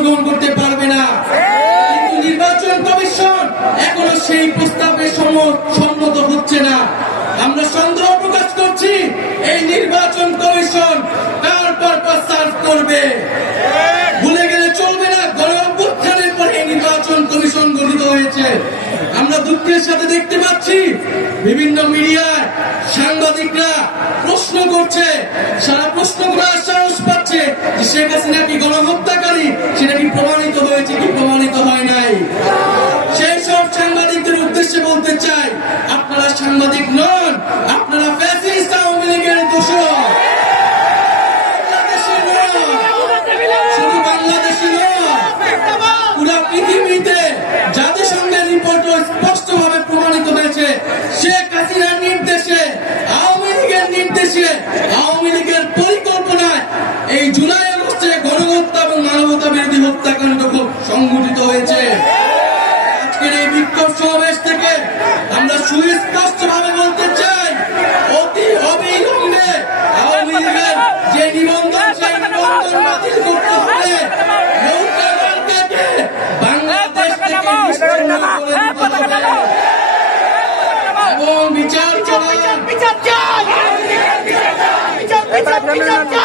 অংশগ্রহণ করতে পারবে না। কিন্তু নির্বাচন কমিশন এখনও সেই প্রস্তাবে সম্মত হচ্ছে না। আমরা সন্দেহ প্রকাশ করছি, এই নির্বাচন কমিশন কার পারপাস সার্ভ করবে? ভুলে গেলে চলবে না গণ অভ্যুত্থানের পরে এই নির্বাচন কমিশন গঠিত হয়েছে। আমরা দুঃখের সাথে দেখতে পাচ্ছি, বিভিন্ন মিডিয়ায় সাংবাদিকরা প্রশ্ন করছে, সারা প্রশ্ন করার সাহস পাচ্ছে শেখ হাসিনা কি গণহত্যাকারী নির্দেশে আওয়ামী লীগের পরিকল্পনায় এই জুলাই গণহত্যা এবং মানবতা বিরোধী হত্যাকাণ্ড খুব সংঘটিত হয়েছে। আজকের এই বিক্ষোভ সমাবেশ থেকে আমরা সুস্পষ্ট ভাবে বলতে চাই, অতি অবিলম্বে আওয়ামী লীগের যে নিবন্ধন, সেই নিবন্ধন বাতিল করতে হবে। বাংলাদেশ থেকে করে দিতে হবে। এবং বিচার বিচার não, não, não.